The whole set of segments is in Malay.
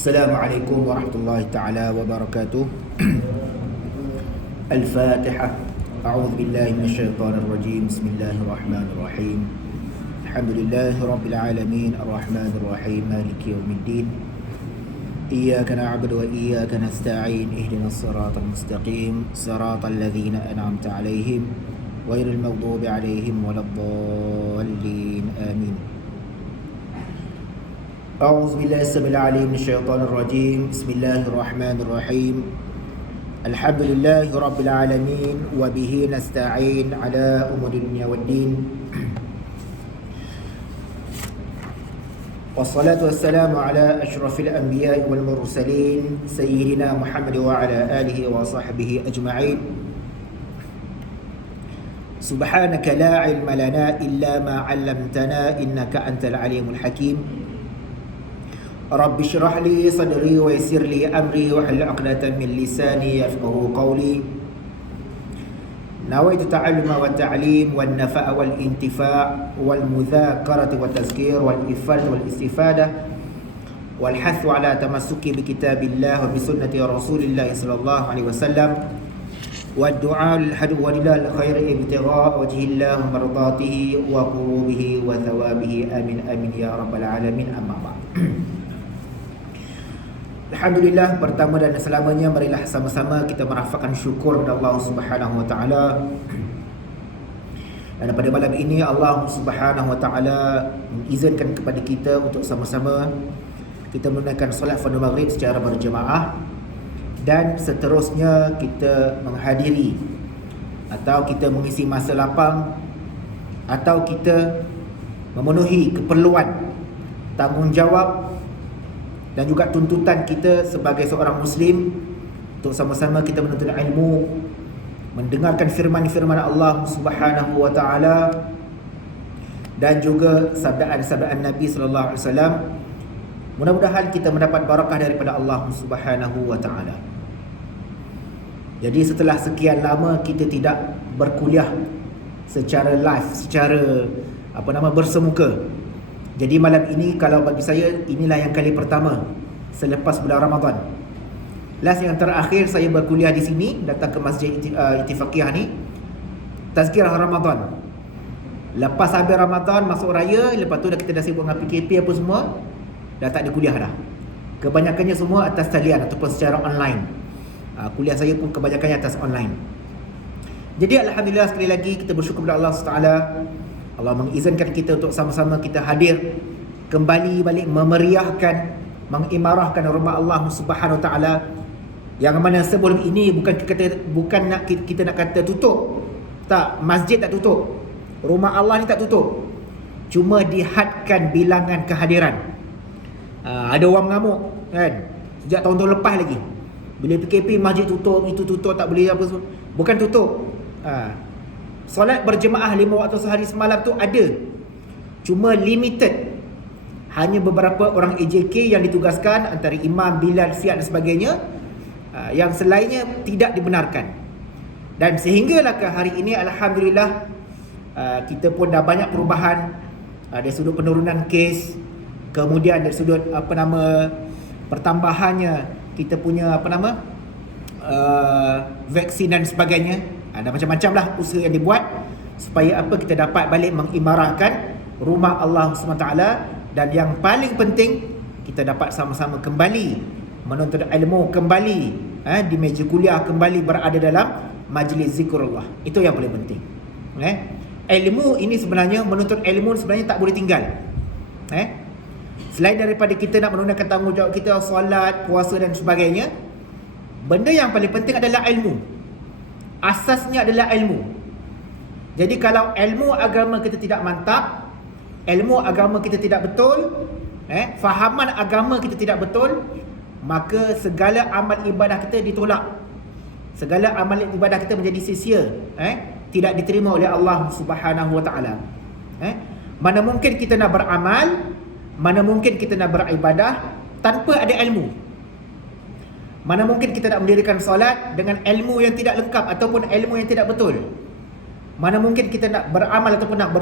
Assalamualaikum warahmatullahi taala wabarakatuh. Al-Fatihah. A'udzu billahi minasyaitonir rajim. Bismillahirrahmanirrahim. Alhamdulillahirabbil alamin, arrahmanir rahim, maliki yaumiddin. Iyyaka na'budu wa iyyaka nasta'in. Ihdinas siratal mustaqim, siratal ladzina an'amta 'alaihim ghairil maghdubi 'alaihim waladdallin. Amin. أعوذ بالله السميع العليم من الشيطان الرجيم. بسم الله الرحمن الرحيم. الحمد لله رب العالمين وبه نستعين على أمور الدنيا والدين. والصلاة والسلام على أشرف الأنبياء والمرسلين سيدنا محمد وعلى آله وصحبه أجمعين. سبحانك لا علم لنا إلا ما علمتنا إنك أنت العليم الحكيم. رب اشرح لي صدري ويسر لي أمري واحلل عقدة من لساني يفقهوا قولي. نويت التعلم والتعليم والنفع والانتفاع والمذاكرة والتذكير والإفادة والاستفادة والحث على تمسك بكتاب الله وبسنة رسول الله صلى الله عليه وسلم والدعاء للحد ولله الخير ابتغاء وجه الله ومرضاته وقربه وثوابه آمين آمين يا رب العالمين. أما بعد. Alhamdulillah, pertama dan selamanya marilah sama-sama kita merafakkan syukur kepada Allah Subhanahu wa taala. Dan pada malam ini Allah Subhanahu wa taala mengizinkan kepada kita untuk sama-sama kita menunaikan solat fardu maghrib secara berjemaah, dan seterusnya kita menghadiri atau kita mengisi masa lapang atau kita memenuhi keperluan, tanggungjawab dan juga tuntutan kita sebagai seorang Muslim untuk sama-sama kita menuntut ilmu, mendengarkan firman-firman Allah Subhanahu wa taala dan juga sabdaan-sabdaan Nabi sallallahu alaihi wasallam. Mudah-mudahan kita mendapat barakah daripada Allah Subhanahu wa taala. Jadi setelah sekian lama kita tidak berkuliah secara live, secara bersemuka. Jadi malam ini kalau bagi saya inilah yang kali pertama selepas bulan Ramadan. Last yang terakhir saya berkuliah di sini, datang ke Masjid Ittifaqiyah ni, Tazkirah Ramadan. Lepas habis Ramadan, masuk raya, lepas tu kita dah sibuk dengan PKP apa semua, dah tak ada kuliah dah. Kebanyakannya semua atas talian ataupun secara online. Kuliah saya pun kebanyakannya atas online. Jadi alhamdulillah, sekali lagi kita bersyukur kepada Allah SWT. Allah mengizinkan kita untuk sama-sama kita hadir kembali balik memeriahkan, mengimarahkan rumah Allah Subhanahu Wa Taala, yang mana sebelum ini bukan nak kita nak kata tutup. Tak, masjid tak tutup, rumah Allah ni tak tutup, cuma dihadkan bilangan kehadiran. Ada orang mengamuk kan, sejak tahun-tahun lepas lagi, bila PKP masjid tutup, itu tutup, tak boleh apa semua. Bukan tutup, solat berjemaah 5 waktu sehari semalam tu ada, cuma limited. Hanya beberapa orang AJK yang ditugaskan, antara imam, bilal, siat dan sebagainya. Yang selainnya tidak dibenarkan. Dan sehinggalah ke hari ini alhamdulillah, kita pun dah banyak perubahan dari sudut penurunan kes, kemudian dari sudut pertambahannya kita punya vaksin dan sebagainya. Ada macam-macam lah usaha yang dibuat supaya kita dapat balik mengimarahkan rumah Allah SWT. Dan yang paling penting, kita dapat sama-sama kembali menuntut ilmu, kembali di meja kuliah, kembali berada dalam majlis zikrullah. Itu yang paling penting. Ilmu ini sebenarnya, menuntut ilmu sebenarnya tak boleh tinggal. Selain daripada kita nak menunaikan tanggungjawab kita, solat, puasa dan sebagainya, benda yang paling penting adalah ilmu. Asasnya adalah ilmu. Jadi kalau ilmu agama kita tidak mantap, ilmu agama kita tidak betul, fahaman agama kita tidak betul, maka segala amal ibadah kita ditolak. Segala amal ibadah kita menjadi sia-sia, tidak diterima oleh Allah Subhanahu wa taala. Mana mungkin kita nak beramal, mana mungkin kita nak beribadah tanpa ada ilmu. Mana mungkin kita nak mendirikan solat dengan ilmu yang tidak lengkap ataupun ilmu yang tidak betul. Mana mungkin kita nak beramal ataupun nak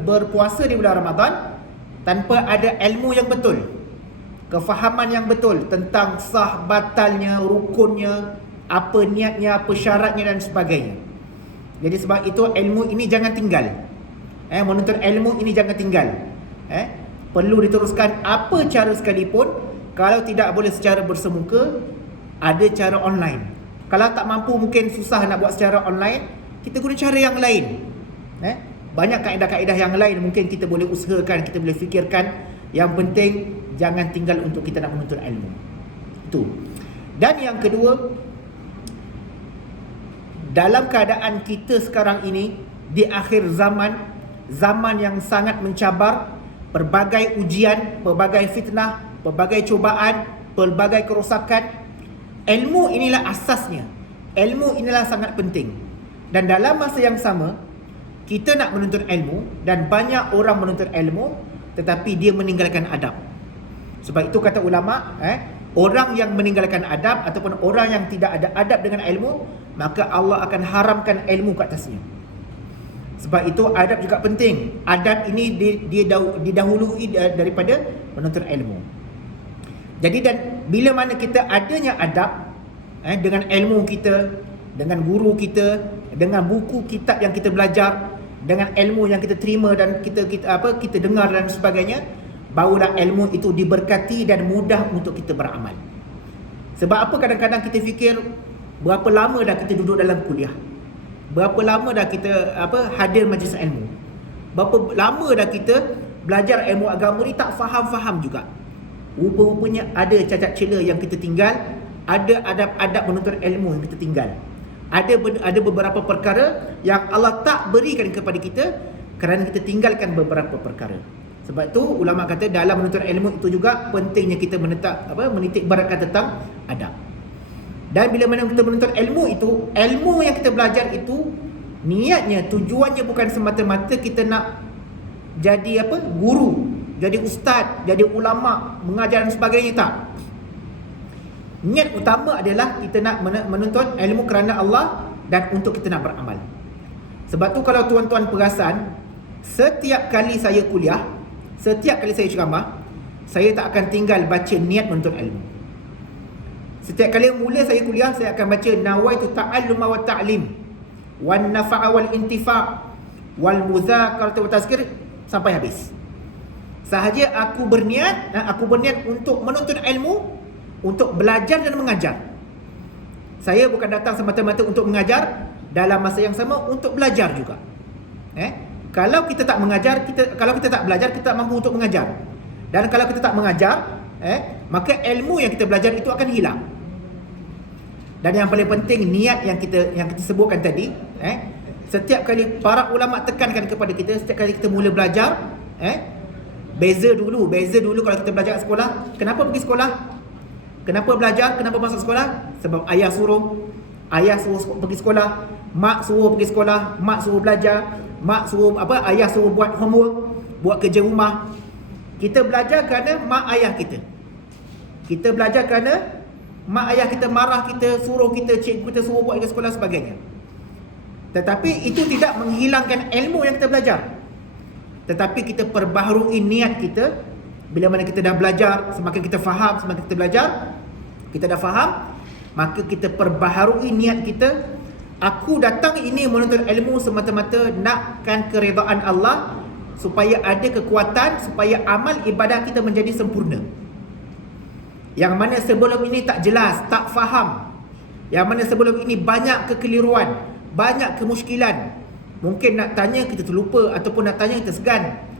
berpuasa di bulan Ramadan tanpa ada ilmu yang betul. kefahaman yang betul tentang sah batalnya, rukunnya, apa niatnya, apa syaratnya dan sebagainya. Jadi sebab itu ilmu ini jangan tinggal. Menuntut ilmu ini jangan tinggal. Perlu diteruskan apa cara sekalipun. Kalau tidak boleh secara bersemuka, ada cara online. Kalau tak mampu, mungkin susah nak buat secara online, kita guna cara yang lain. Banyak kaedah-kaedah yang lain mungkin kita boleh usahakan, kita boleh fikirkan. Yang penting jangan tinggal untuk kita nak menuntut ilmu. Itu. Dan yang kedua, dalam keadaan kita sekarang ini di akhir zaman, zaman yang sangat mencabar, pelbagai ujian, pelbagai fitnah, pelbagai cubaan, pelbagai kerosakan, ilmu inilah asasnya. Ilmu inilah sangat penting. Dan dalam masa yang sama, kita nak menuntut ilmu dan banyak orang menuntut ilmu tetapi dia meninggalkan adab. Sebab itu kata ulama, orang yang meninggalkan adab ataupun orang yang tidak ada adab dengan ilmu, maka Allah akan haramkan ilmu ke atasnya. Sebab itu adab juga penting. Adab ini didahului daripada menuntut ilmu. Jadi dan bila mana kita adanya adab dengan ilmu kita, dengan guru kita, dengan buku kitab yang kita belajar, dengan ilmu yang kita terima dan kita dengar dan sebagainya, barulah ilmu itu diberkati dan mudah untuk kita beramal. Sebab apa kadang-kadang kita fikir, berapa lama dah kita duduk dalam kuliah? Berapa lama dah kita hadir majlis ilmu? Berapa lama dah kita belajar ilmu agama ni tak faham-faham juga? Rupa-rupanya ada cacat cela yang kita tinggal, ada adab-adab menuntut ilmu yang kita tinggal. Ada beberapa perkara yang Allah tak berikan kepada kita kerana kita tinggalkan beberapa perkara. Sebab tu ulama kata dalam menuntut ilmu itu juga pentingnya kita menitik beratkan tentang adab. Dan bila mana kita menuntut ilmu itu, ilmu yang kita belajar itu niatnya, tujuannya bukan semata-mata kita nak jadi guru, jadi ustaz, jadi ulama, mengajar dan sebagainya, tak. Niat utama adalah kita nak menuntut ilmu kerana Allah dan untuk kita nak beramal. Sebab tu kalau tuan-tuan perasan, setiap kali saya kuliah, setiap kali saya ceramah, saya tak akan tinggal baca niat menuntut ilmu. Setiap kali mula saya kuliah, saya akan baca nawaitu ta'alluma wa ta'lim wan nafa'a wal intifa' wal mudzakaratu wa tazkir sampai habis. Sahaja aku berniat untuk menuntut ilmu, untuk belajar dan mengajar. Saya bukan datang semata-mata untuk mengajar, dalam masa yang sama untuk belajar juga. Kalau kita tak mengajar, kalau kita tak belajar, kita tak mampu untuk mengajar. Dan kalau kita tak mengajar, maka ilmu yang kita belajar itu akan hilang. Dan yang paling penting, niat yang kita sebutkan tadi, setiap kali para ulama tekankan kepada kita, setiap kali kita mula belajar, beza dulu kalau kita belajar kat sekolah. Kenapa pergi sekolah? Kenapa belajar? Kenapa masuk sekolah? Sebab ayah suruh pergi sekolah, mak suruh pergi sekolah, mak suruh belajar, ayah suruh buat homework, buat kerja rumah. Kita belajar kerana mak ayah kita. Kita belajar kerana mak ayah kita marah kita, suruh kita, cikgu kita suruh buat ke sekolah sebagainya. Tetapi itu tidak menghilangkan ilmu yang kita belajar. Tetapi kita perbaharui niat kita. Bila mana kita dah belajar, semakin kita faham, semakin kita belajar, kita dah faham, maka kita perbaharui niat kita. Aku datang ini menuntut ilmu semata-mata nakkan keredaan Allah, supaya ada kekuatan, supaya amal ibadah kita menjadi sempurna. Yang mana sebelum ini tak jelas, tak faham. Yang mana sebelum ini banyak kekeliruan, banyak kemusykilan. Mungkin nak tanya kita terlupa, ataupun nak tanya kita segan.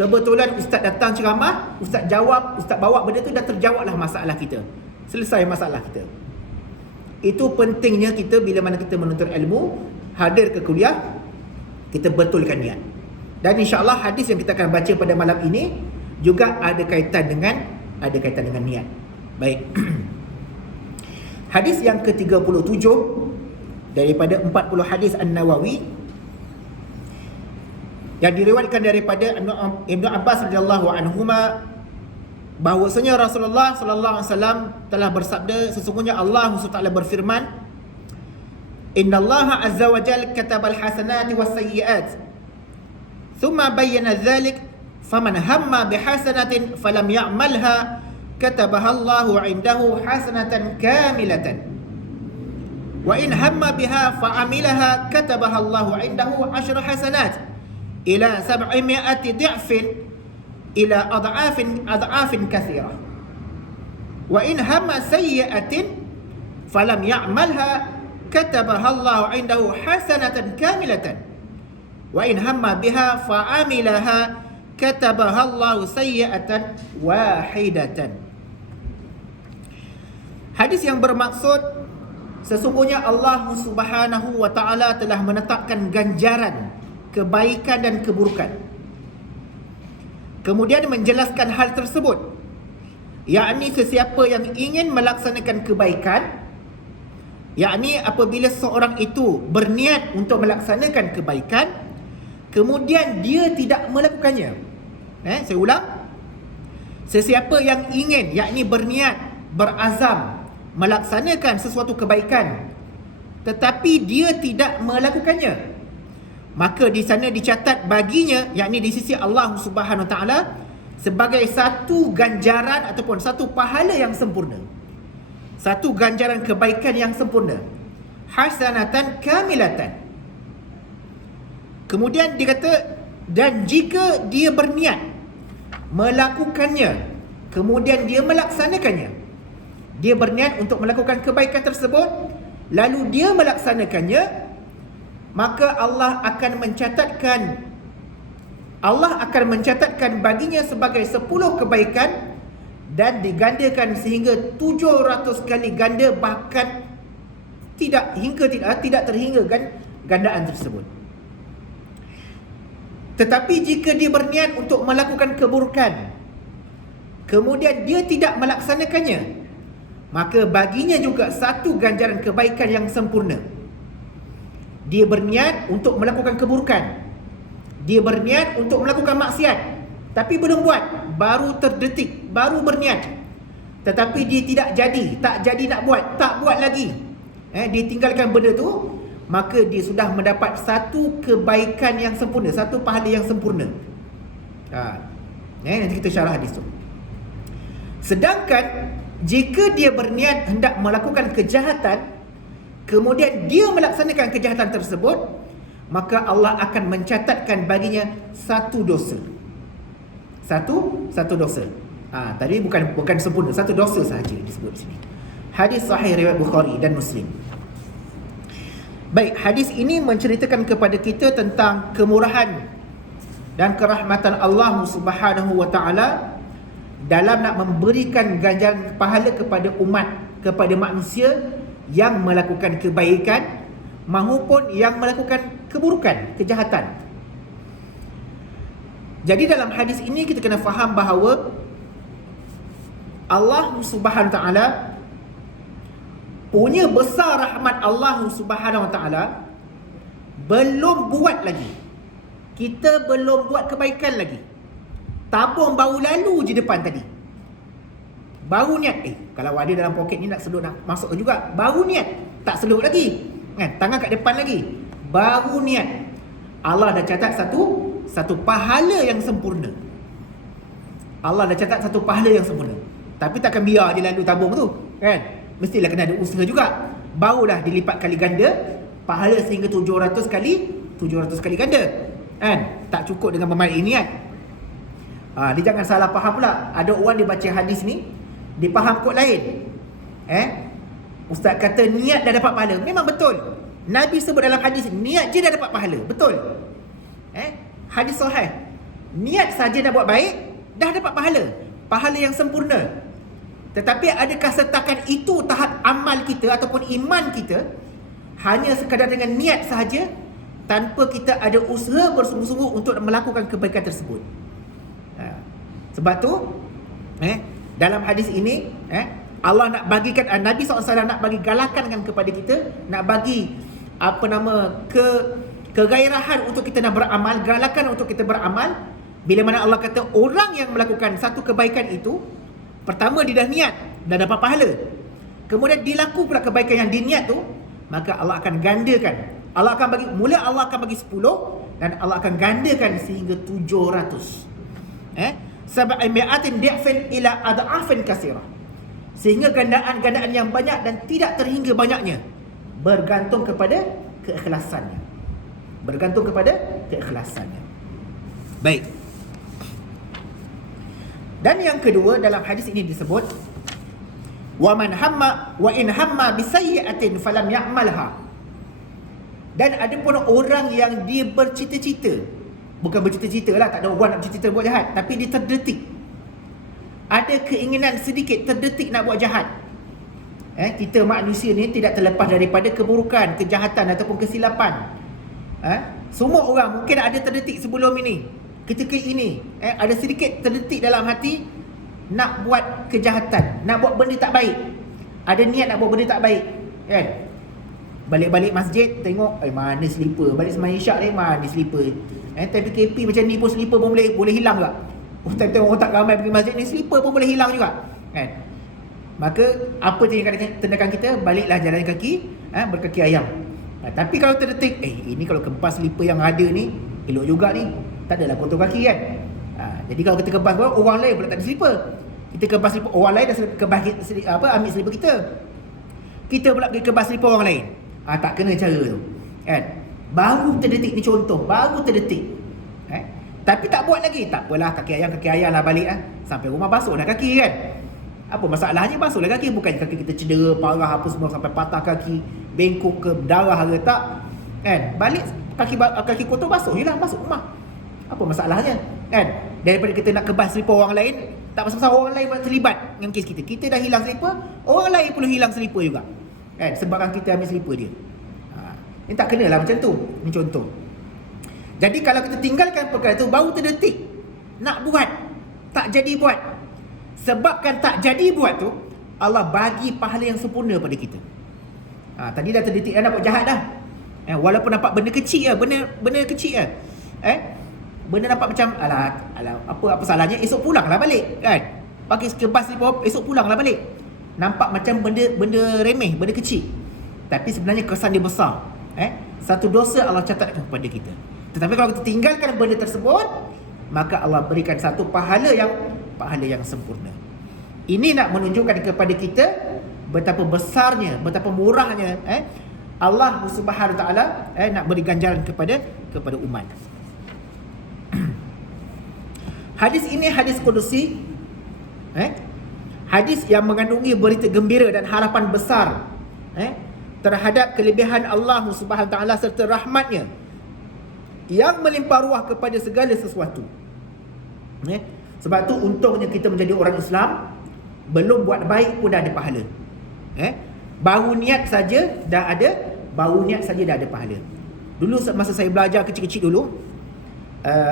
Kebetulan ustaz datang ceramah, ustaz jawab, ustaz bawa benda tu, dah terjawablah masalah kita. Selesai masalah kita. Itu pentingnya kita bila mana kita menuntut ilmu, hadir ke kuliah, kita betulkan niat. Dan insya-Allah hadis yang kita akan baca pada malam ini juga ada kaitan dengan niat. Baik. Hadis yang ke-37 daripada 40 hadis An-Nawawi yang diriwayatkan daripada Ibnu Abbas radhiyallahu anhuma, bahwasanya Rasulullah sallallahu alaihi wasallam telah bersabda, sesungguhnya Allah Subhanahu berfirman, innallaha azza wa jalla katabal hasanati was sayyi'at thumma bayyana dzalik faman hamma bihasanatin falam ya'malha katabaha Allahu 'indahu hasanatan kamilatan. Wa in hamma biha fa'amilaha katabaha Allahu 'indahu 10 hasanat ila 700 dhi'fin ila ad'afin katsirah. Wa in hamma sayyi'atin falam ya'malha katabaha Allahu 'indahu hasanatan kamilatan. Wa in hamma biha fa'amilaha katabaha Allahu sayyi'atan wahidatan. Hadis yang bermaksud sesungguhnya Allah Subhanahu wa taala telah menetapkan ganjaran kebaikan dan keburukan. Kemudian menjelaskan hal tersebut, yakni sesiapa yang ingin melaksanakan kebaikan, yakni apabila seorang itu berniat untuk melaksanakan kebaikan kemudian dia tidak melakukannya. Saya ulang. Sesiapa yang ingin, yakni berniat, berazam melaksanakan sesuatu kebaikan tetapi dia tidak melakukannya, maka di sana dicatat baginya, yakni di sisi Allah Subhanahu Wa Taala, sebagai satu ganjaran ataupun satu pahala yang sempurna, satu ganjaran kebaikan yang sempurna, hasanatan kamilatan. Kemudian dia kata, dan jika dia berniat melakukannya kemudian dia melaksanakannya, dia berniat untuk melakukan kebaikan tersebut lalu dia melaksanakannya, maka Allah akan mencatatkan baginya sebagai 10 kebaikan dan digandakan sehingga 700 kali ganda, bahkan tidak terhingga gandaan tersebut. Tetapi jika dia berniat untuk melakukan keburukan kemudian dia tidak melaksanakannya, maka baginya juga satu ganjaran kebaikan yang sempurna. Dia berniat untuk melakukan keburukan, dia berniat untuk melakukan maksiat tapi belum buat, baru terdetik, baru berniat, tetapi dia tak jadi nak buat, tak buat lagi, dia tinggalkan benda tu, maka dia sudah mendapat satu kebaikan yang sempurna, satu pahala yang sempurna. Nanti kita syarah hadis tu. Sedangkan jika dia berniat hendak melakukan kejahatan kemudian dia melaksanakan kejahatan tersebut, maka Allah akan mencatatkan baginya satu dosa. Satu dosa. Tadi bukan sempurna, satu dosa sahaja disebut di sini. Hadis sahih riwayat Bukhari dan Muslim. Baik, hadis ini menceritakan kepada kita tentang kemurahan dan kerahmatan Allah Subhanahu wa taala dalam nak memberikan ganjaran pahala kepada umat, kepada manusia yang melakukan kebaikan maupun yang melakukan keburukan, kejahatan. Jadi dalam hadis ini kita kena faham bahawa Allah Subhanahu wa taala punya besar rahmat Allah Subhanahu wa taala belum buat lagi. Kita belum buat kebaikan lagi. Tabung baru lalu je depan tadi. Baru niat, kalau ada dalam poket ni nak selut, nak masuk juga, baru niat, tak selut lagi, kan? Tangan kat depan lagi, baru niat. Allah dah catat satu pahala yang sempurna. Allah dah catat satu pahala yang sempurna. Tapi takkan biar dia lalu tabung tu, kan? Mestilah kena ada usaha juga. Barulah dilipat kali ganda pahala sehingga 700 kali ganda, kan? Tak cukup dengan bermain niat. Dia jangan salah faham pula. Ada orang dia baca hadis ni, dia faham kod lain. Ustaz kata niat dah dapat pahala. Memang betul. Nabi sebut dalam hadis, niat je dah dapat pahala. Betul. Hadis sahih. Niat saja nak buat baik, dah dapat pahala. Pahala yang sempurna. Tetapi adakah setakat itu tahap amal kita ataupun iman kita hanya sekadar dengan niat sahaja tanpa kita ada usaha bersungguh-sungguh untuk melakukan kebaikan tersebut? Sebab tu dalam hadis ini Allah nak bagikan, Nabi SAW nak bagi galakan kepada kita, nak bagi kegairahan untuk kita nak beramal, galakan untuk kita beramal. Bila mana Allah kata orang yang melakukan satu kebaikan itu, pertama dia dah niat, dah dapat pahala, kemudian dilaku pula kebaikan yang diniat tu, maka Allah akan gandakan. Allah akan bagi 10 dan Allah akan gandakan sehingga 700. sab'imi'atin di'fin ila ad'afin katsirah. Sehingga gandaan-gandaan yang banyak dan tidak terhingga banyaknya, bergantung kepada keikhlasannya. Bergantung kepada keikhlasannya. Baik. Dan yang kedua, dalam hadis ini disebut, wa man hamma wa in hamma bi sayyi'atin falam ya'malha. Dan ada pun orang yang dia bercita-cita, bukan bercita-cita lah, tak ada orang nak bercita-cita buat jahat, tapi dia terdetik, ada keinginan sedikit, terdetik nak buat jahat. Kita manusia ni tidak terlepas daripada keburukan, kejahatan ataupun kesilapan. Semua orang mungkin ada terdetik sebelum ini, ketika ini, ada sedikit terdetik dalam hati nak buat kejahatan, nak buat benda tak baik. Ada niat nak buat benda tak baik, kan? Balik-balik masjid, tengok, mana slipper. Balik sembahyang isyak ni, mana slipper. Tapi PKP macam ni pun slipper pun boleh hilang juga. Tengok orang tak ramai pergi masjid ni, slipper pun boleh hilang juga, kan? Maka apa tindakan kita? Baliklah jalan kaki, berkaki ayam. Tapi kalau terdetik, ini kalau kebas slipper yang ada ni, elok juga ni, tak adalah kotor kaki, kan? Jadi kalau kita kebas orang lain pula tak ada slipper, kita kebas slipper orang lain, dah kebas ambil slipper kita, kita pula pergi kebas slipper orang lain. Tak kena cara tu, kan? Baru terdetik ni, contoh, baru terdetik, tapi tak buat lagi, tak apalah, kaki ayam lah balik, sampai rumah basuhlah kaki, kan? Apa masalahnya basuhlah kaki? Bukan kaki kita cedera parah apa semua sampai patah kaki, bengkok ke, darah ke, tak, kan? Balik kaki kotor, basuh je lah, masuk rumah. Apa masalahnya, kan? Daripada kita nak kebas slipper orang lain, tak pasal orang lain pun terlibat dengan kes kita. Kita dah hilang slipper, orang lain pun hilang slipper juga, kan? Sebabkan kita ambil slipper dia. Ini tak kenalah macam tu. Ini contoh. Jadi kalau kita tinggalkan perkara tu, baru terdetik nak buat, tak jadi buat. Sebabkan tak jadi buat tu, Allah bagi pahala yang sempurna pada kita. Tadi dah terdetik dah nak buat jahat dah. Walaupun nampak benda kecil lah, benda kecil lah. Benda nampak macam alah apa salahnya, esok pulanglah balik, kan? Pakai kebas slipper, esok pulanglah balik. Nampak macam benda remeh, benda kecil, tapi sebenarnya kesan dia besar. Satu dosa Allah catatkan kepada kita. Tetapi kalau kita tinggalkan benda tersebut, maka Allah berikan satu pahala yang sempurna. Ini nak menunjukkan kepada kita betapa besarnya, betapa murahnya Allah Subhanahu Wa Taala nak beri ganjaran kepada umat. Hadis ini hadis kudusi, hadis yang mengandungi berita gembira dan harapan besar terhadap kelebihan Allah Subhanahu Wa Taala serta rahmatnya yang melimpah ruah kepada segala sesuatu. Sebab tu untungnya kita menjadi orang Islam, belum buat baik pun dah ada pahala. Baru niat saja dah ada pahala. Dulu masa saya belajar kecil-kecil dulu,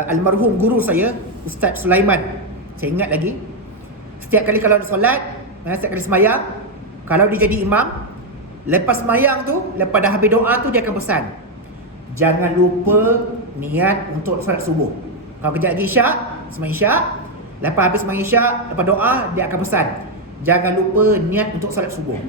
almarhum guru saya Ustaz Sulaiman, saya ingat lagi, setiap kali kalau ada solat, setiap kali sembahyang, kalau dia jadi imam, lepas sembahyang tu, lepas dah habis doa tu, dia akan pesan, jangan lupa niat untuk solat subuh. Kalau kejap lagi isyak, sembahyang isyak, lepas habis sembahyang isyak, lepas doa, dia akan pesan, jangan lupa niat untuk solat subuh.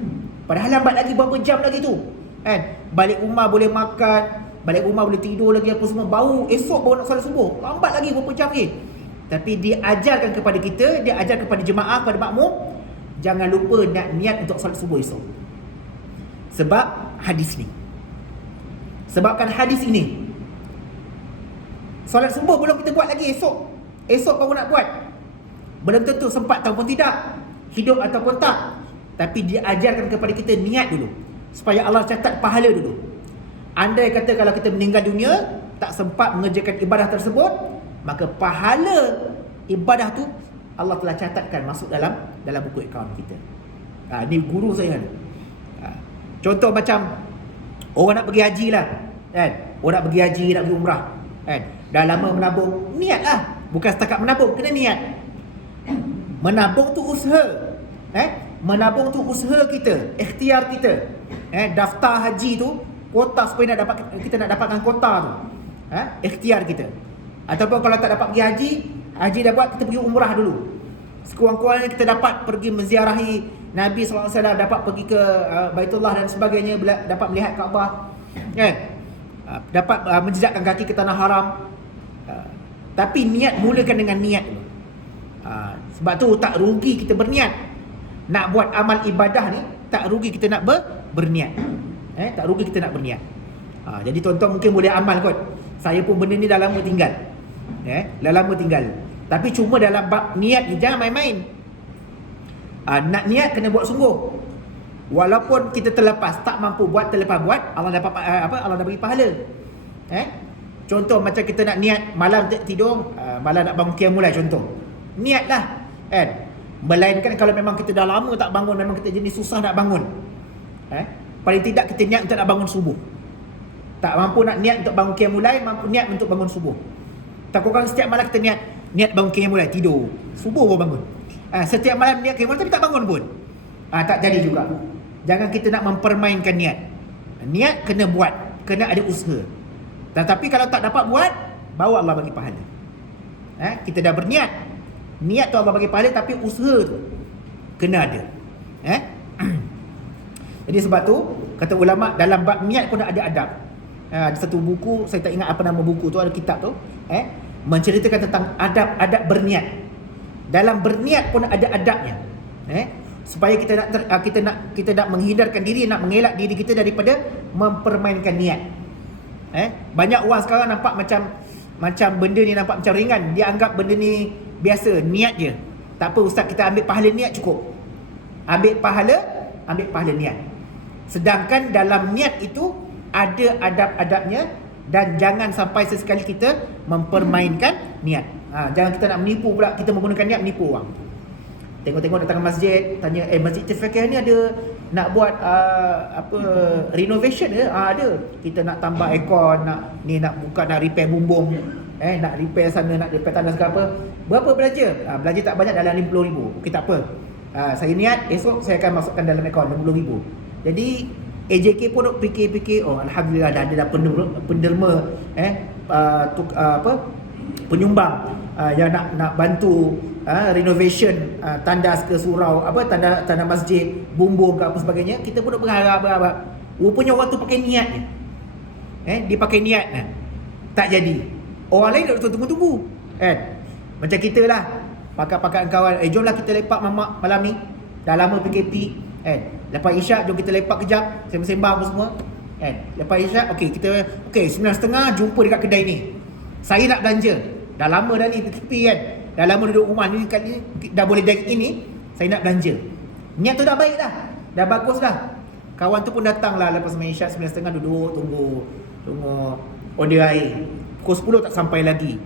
Padahal lambat lagi berapa jam lagi tu, kan? Balik rumah boleh makan, balik rumah boleh tidur lagi apa semua, baru esok baru nak solat subuh, lambat lagi berapa jam lagi. Tapi dia ajarkan kepada kita, dia ajar kepada jemaah, kepada makmum, jangan lupa nak niat untuk solat subuh esok. Sebab hadis ni, sebabkan hadis ini, solat subuh belum kita buat lagi, esok baru nak buat. Belum tentu sempat ataupun tidak, hidup ataupun tak. Tapi dia ajarkan kepada kita niat dulu, supaya Allah catat pahala dulu. Andai kata kalau kita meninggal dunia, tak sempat mengerjakan ibadah tersebut, maka pahala ibadah tu Allah telah catatkan masuk dalam buku akaun kita. Ni guru saya kan. Contoh macam orang nak pergi haji lah, kan? Orang nak pergi haji, nak pergi umrah, kan? Dah lama menabung, niatlah. Bukan setakat menabung, kena niat. Menabung tu usaha, menabung tu usaha kita, ikhtiar kita. Daftar haji tu, kota supaya kita nak dapatkan kota tu, ikhtiar kita. Ataupun kalau tak dapat pergi haji dah buat, kita pergi umrah dulu. Sekurang-kurangnya kita dapat pergi menziarahi Nabi SAW, dapat pergi ke Baitullah dan sebagainya, dapat melihat Kaabah, kan? Dapat menjejakkan kaki ke tanah haram. Tapi niat, mulakan dengan niat dulu. Sebab tu tak rugi kita berniat. Nak buat amal ibadah ni tak rugi kita nak berniat. Tak rugi kita nak berniat. Jadi tuan-tuan mungkin boleh amal kot. Saya pun benda ni dah lama tinggal. Dah lama tinggal. Tapi cuma dalam bab niat ni jangan main-main. Nak niat kena buat sungguh. Walaupun kita terlepas, tak mampu buat, terlepas buat, Allah dapat Allah dah bagi pahala. Contoh macam kita nak niat malam tidur, malam nak bangun qiyam mulai contoh. Niatlah, kan? Melainkan kalau memang kita dah lama tak bangun, memang kita jenis susah nak bangun. Paling tidak kita niat untuk nak bangun subuh. Tak mampu nak niat untuk bangun qiyam mulai, mampu niat untuk bangun subuh. Tak kurang setiap malam kita niat bangun qiyam mulai, tidur, subuh baru bangun. Setiap malam niat qiyam mulai tapi tak bangun pun. Tak jadi juga. Jangan kita nak mempermainkan niat. Niat kena buat, kena ada usaha. Tetapi kalau tak dapat buat, baru Allah bagi pahala. Kita dah berniat. Niat tu Allah bagi pahala, tapi usaha tu kena ada. Jadi sebab tu kata ulama dalam bab niat pun ada adab. Ada satu buku, saya tak ingat apa nama buku tu, ada kitab tu, menceritakan tentang adab-adab berniat. Dalam berniat pun ada adabnya. Supaya kita nak menghindarkan diri, nak mengelak diri kita daripada mempermainkan niat. Banyak orang sekarang nampak macam benda ni nampak macam ringan. Dia anggap benda ni biasa, niat je. Tak apa ustaz, kita ambil pahala niat cukup. Ambil pahala niat. Sedangkan dalam niat itu ada adab-adabnya, dan jangan sampai sesekali kita mempermainkan niat. Jangan kita nak menipu pula, kita menggunakan niat menipu orang. Tengok-tengok datang ke masjid, tanya, masjid Tifakir ni ada nak buat renovation ke? Ada. Kita nak tambah aircon, nak buka, nak repair bumbung, nak repair sana, nak repair tandas ke apa. Berapa belanja? Belanja tak banyak, dalam RM50,000. Okey, tak apa. Saya niat esok saya akan masukkan dalam akaun RM60,000. Jadi AJK pun fikir-fikir, alhamdulillah dah ada penderma penyumbang yang nak bantu renovation tandas ke surau, tandas masjid, bumbung ke apa sebagainya. Kita pun berharap. Rupanya orang tu pakai niat je. Dia pakai niat tak jadi. Orang lain dah tunggu-tunggu. Macam kita lah, pakai kawan, jomlah kita lepak malam ni. Dah lama PKP. Lepas isyak jom kita lepak kejap, sembang-sembang apa semua. Lepas isyak, okey 9.30 jumpa dekat kedai ni. Saya nak belanja. Dah lama dah ni PKP kan. Dah lama duduk rumah ni, kali dah boleh dine in ni, saya nak belanja. Niat tu dah baik dah. Dah bagus dah. Kawan tu pun datang lah lepas main isyak 9.30, duduk tunggu order air. Pukul 10 tak sampai lagi.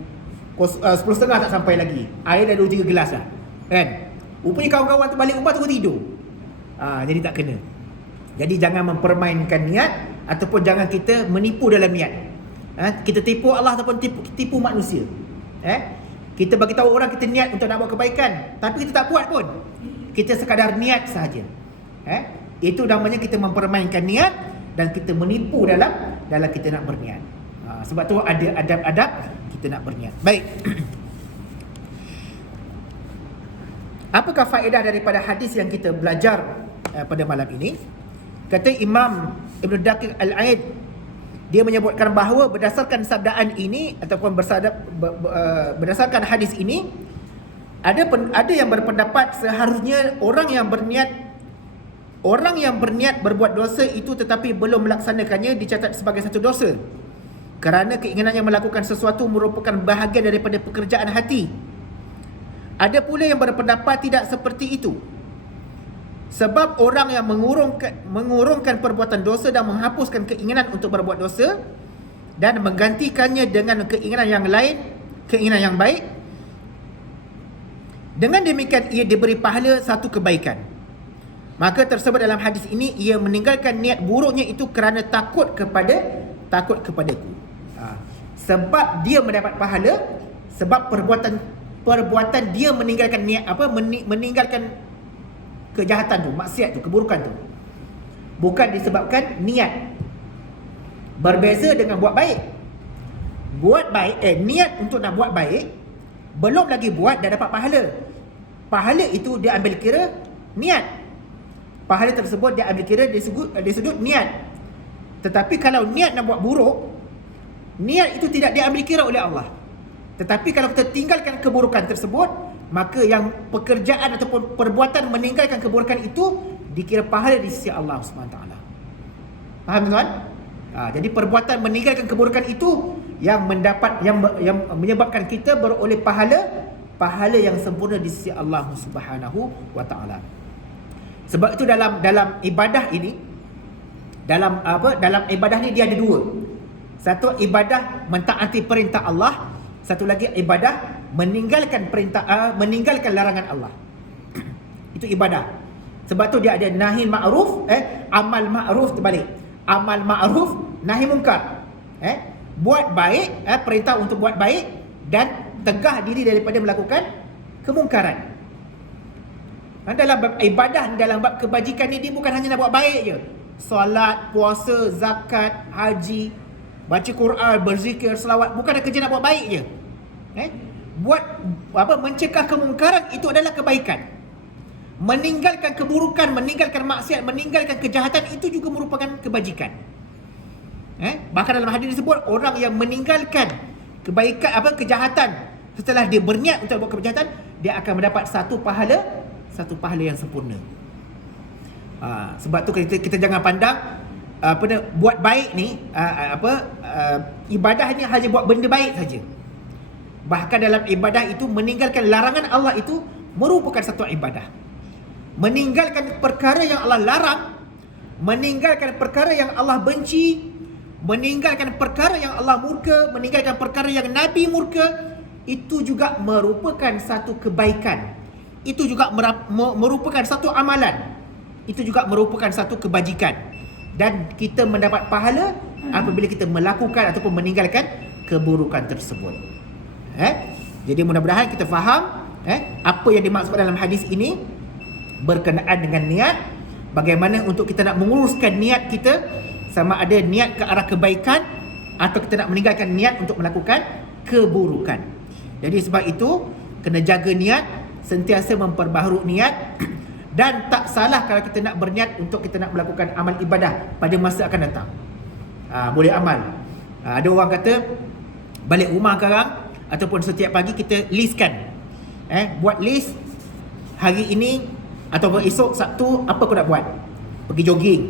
Pukul 10.30 tak sampai lagi. Air dah 2-3 gelas dah. Kan? Rupanya kawan-kawan tu balik rumah tunggu tidur. Jadi tak kena. Jadi jangan mempermainkan niat, ataupun jangan kita menipu dalam niat. Kita tipu Allah ataupun tipu manusia. Kita bagi tahu orang kita niat untuk nak buat kebaikan, tapi kita tak buat pun. Kita sekadar niat sahaja. Itu namanya kita mempermainkan niat, dan kita menipu dalam kita nak berniat. Sebab tu ada adab-adab kita nak berniat. Baik. Apakah faedah daripada hadis yang kita belajar pada malam ini? Kata Imam Ibn Daqiq Al-Aid, dia menyebutkan bahawa berdasarkan sabdaan ini ataupun berdasarkan hadis ini, ada yang berpendapat seharusnya orang yang berniat berbuat dosa itu tetapi belum melaksanakannya dicatat sebagai satu dosa, kerana keinginannya melakukan sesuatu merupakan bahagian daripada pekerjaan hati. Ada pula yang berpendapat tidak seperti itu, sebab orang yang mengurungkan perbuatan dosa dan menghapuskan keinginan untuk berbuat dosa dan menggantikannya dengan keinginan yang lain, keinginan yang baik, dengan demikian ia diberi pahala satu kebaikan. Maka tersebut dalam hadis ini, ia meninggalkan niat buruknya itu kerana takut kepadaku. Sebab dia mendapat pahala, sebab perbuatan dia meninggalkan niat meninggalkan kejahatan tu, maksiat tu, keburukan tu, bukan disebabkan niat. Berbeza dengan buat baik. Niat untuk nak buat baik, belum lagi buat dah dapat pahala. Pahala itu dia ambil kira niat. Pahala tersebut dia ambil kira dari sudut niat. Tetapi kalau niat nak buat buruk, niat itu tidak diambil kira oleh Allah. Tetapi kalau kita tinggalkan keburukan tersebut, maka yang pekerjaan ataupun perbuatan meninggalkan keburukan itu dikira pahala di sisi Allah SWT. Faham tuan? Jadi perbuatan meninggalkan keburukan itu yang menyebabkan kita beroleh pahala yang sempurna di sisi Allah Subhanahu wa taala. Sebab itu dalam ibadah ini, dalam ibadah ni dia ada dua. Satu ibadah mentaati perintah Allah, satu lagi ibadah meninggalkan meninggalkan larangan Allah. Itu ibadah. Sebab tu dia ada nahi ma'ruf, amal ma'ruf terbalik. Amal ma'ruf, nahi munkar. Buat baik, perintah untuk buat baik dan tegah diri daripada melakukan kemungkaran. Dalam bab ibadah, dalam bab kebajikan ni, dia bukan hanya nak buat baik je. Solat, puasa, zakat, haji, baca Quran, berzikir, selawat, bukan ada kerja nak buat baik je. Mencegah kemungkaran itu adalah kebaikan. Meninggalkan keburukan, meninggalkan maksiat, meninggalkan kejahatan itu juga merupakan kebajikan. Bahkan dalam hadis disebut orang yang meninggalkan kebaikan kejahatan setelah dia berniat untuk buat kejahatan, dia akan mendapat satu pahala yang sempurna. Sebab tu kita jangan pandang buat baik ni ibadah ni hanya buat benda baik saja. Bahkan dalam ibadah itu meninggalkan larangan Allah itu merupakan satu ibadah. Meninggalkan perkara yang Allah larang, meninggalkan perkara yang Allah benci, meninggalkan perkara yang Allah murka, meninggalkan perkara yang Nabi murka, itu juga merupakan satu kebaikan. Itu juga merupakan satu amalan. Itu juga merupakan satu kebajikan. Dan kita mendapat pahala apabila kita melakukan ataupun meninggalkan keburukan tersebut. Jadi mudah-mudahan kita faham apa yang dimaksudkan dalam hadis ini berkenaan dengan niat. Bagaimana untuk kita nak menguruskan niat kita, sama ada niat ke arah kebaikan atau kita nak meninggalkan niat untuk melakukan keburukan. Jadi sebab itu kena jaga niat, sentiasa memperbaharui niat. Dan tak salah kalau kita nak berniat untuk kita nak melakukan amal ibadah pada masa akan datang. Boleh amal. Ada orang kata balik rumah sekarang ataupun setiap pagi kita listkan. Buat list hari ini ataupun esok Sabtu apa aku nak buat. Pergi jogging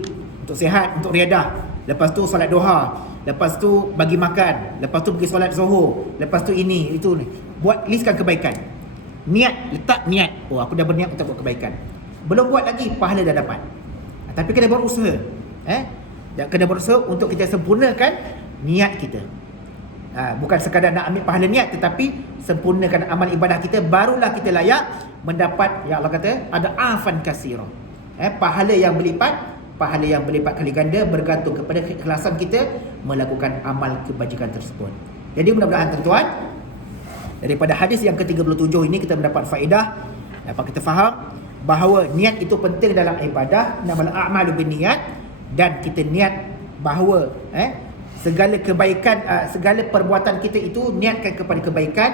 untuk sihat, untuk riadah. Lepas tu solat duha. Lepas tu bagi makan. Lepas tu pergi solat zuhur. Lepas tu ini, itu ni. Buat listkan kebaikan. Niat, letak niat. Oh, aku dah berniat untuk buat kebaikan. Belum buat lagi, pahala dah dapat. Tapi kena berusaha. Dan kena berusaha untuk kita sempurnakan niat kita. Bukan sekadar nak ambil pahala niat, tetapi sempurnakan amal ibadah kita, barulah kita layak mendapat, yang Allah kata, ada afan kasira. Pahala yang berlipat kali ganda, bergantung kepada keikhlasan kita melakukan amal kebajikan tersebut. Jadi mudah-mudahan tuan-tuan, daripada hadis yang ke-37 ini kita mendapat faedah, dapat kita faham bahawa niat itu penting dalam ibadah. Innamal a'malu binniyat. Dan kita niat bahawa segala kebaikan, segala perbuatan kita itu niatkan kepada kebaikan.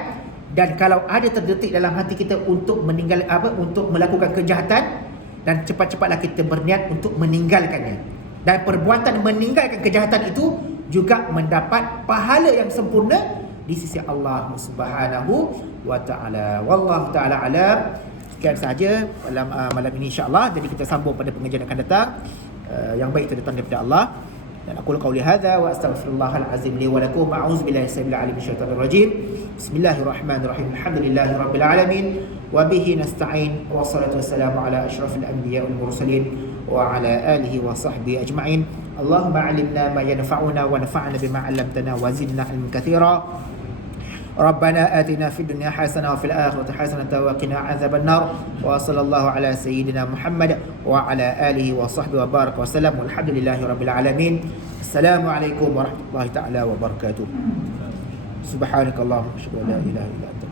Dan kalau ada terdetik dalam hati kita untuk untuk melakukan kejahatan, dan cepat-cepatlah kita berniat untuk meninggalkannya. Dan perbuatan meninggalkan kejahatan itu juga mendapat pahala yang sempurna di sisi Allah Subhanahu wa taala. Wallahu taala alam. Sekian sahaja malam ini insya-Allah. Jadi kita sambung pada pengajian akan datang. Yang baik itu datang daripada Allah. Dan aku qauli hadza wa astaghfirullahal azim li wa lakum. A'udzubillahi samil alim minasyaitonir rajim. Bismillahirrahmanirrahim. Alhamdulillahirabbil alamin wa bihi nasta'in. Wassalatu wassalamu ala asyrafil anbiya'i wal mursalin wa ala alihi wa sahbihi ajma'in. Allahumma 'allimna ma yanfa'una wa nafa'na bima 'allamtana wa zidna 'ilman katsira. ربنا آتنا في الدنيا حسنة وفي الآخرة حسنة وقنا عذاب النار وصلى الله على سيدنا محمد وعلى آله وصحبه وبارك وسلم والحمد لله رب العالمين. السلام عليكم ورحمة الله تعالى وبركاته. سبحانك اللهم وبحمدك لا إله إلا أنت.